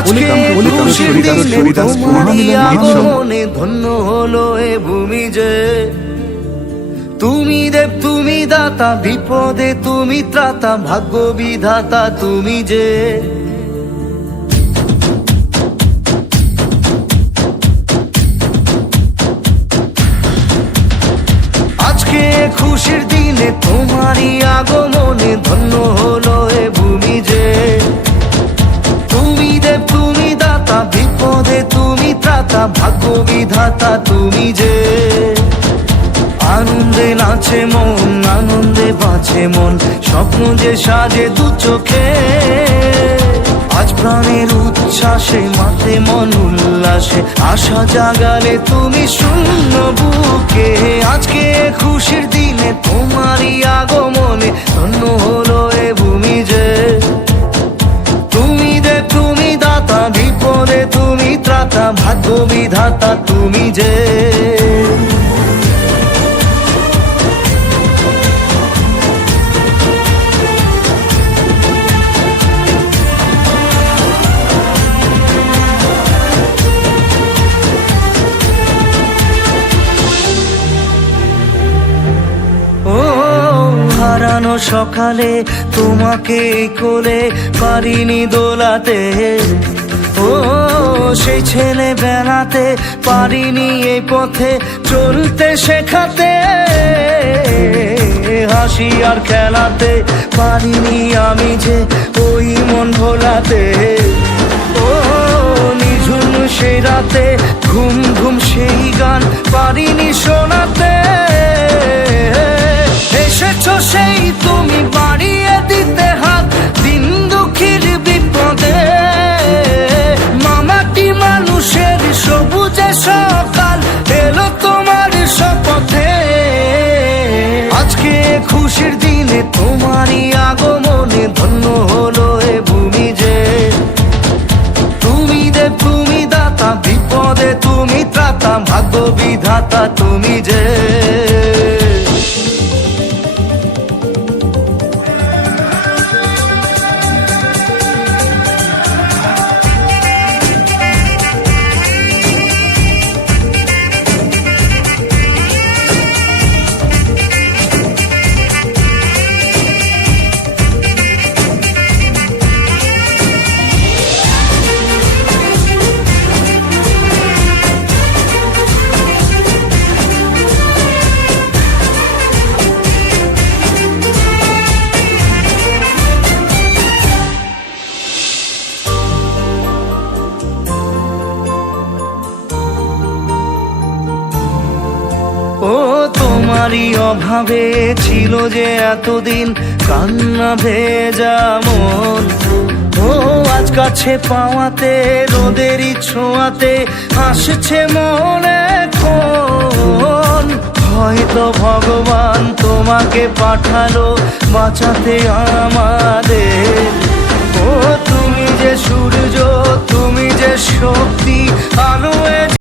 আজকে খুশির দিনে তোমারই আগমনে ধন্য হলো এ ভূমি যে। তুমি দেব তুমি দাতা, বিপদে তুমি ত্রাতা, ভাগ্য বিধাতা তুমি যে। আজকে খুশির দিনে তোমারই আগমনে ধন্য হলো এ ভূমি যে। তুমি দেব তুমি দাতা, বিপদে তুমি ত্রাতা, ভাগ্য বিধাতা তুমি যে। আনন্দে নাচে মন, আনন্দে বাঁচে মন, স্বপ্ন যে সাজে দু চোখে। আজ প্রাণের উচ্ছ্বাসে মাতে মন উল্লাসে, আশা জাগালে তুমি শূন্য বুকে। আজকে খুশির দিনে তোমারই আগমনে ধন্য হলো এ ভূমি যে। তুমি দেব তুমি দাতা, বিপদে তুমি ত্রাতা, ভাগ্য বিধাতা তুমি যে। হারানো সকালে তোমাকে কোলে পারিনি দোলাতে, ও সেই ছেলে বেলাতে পারিনি এই পথে চলতে শেখাতে। হাসি আর খেলাতে পারিনি আমি যে ওই মন ভোলাতে। ও নিঝুম সেই রাতে ঘুম ঘুম সেই গান পারিনি শোনাতে। এসেছো সেই তুমি বাড়িয়ে দিতে হাত দিন দুঃখীর বিপদে। মামাটি মানুষের সবুজে সকাল এলো তোমার শপথে। আজকে খুশির দিনে তোমারই আগমনে ধন্য হলো এ ভূমি যে। তুমি দেব তুমি দাতা, বিপদে তুমি ত্রাতা, ভাগ্য বিধাতা তুমি যে। ও তোমারই অভাবে ছিল যে এতদিন কান্না ভেজা মন। ও আজ কাছে পাওয়াতে রোদেরই ছোঁয়াতে আসছে মনে কোন। হয়তো ভগবান তোমাকে পাঠালো বাঁচাতে আমাদের। ও তুমি যে সূর্য, তুমি যে শক্তি, আলো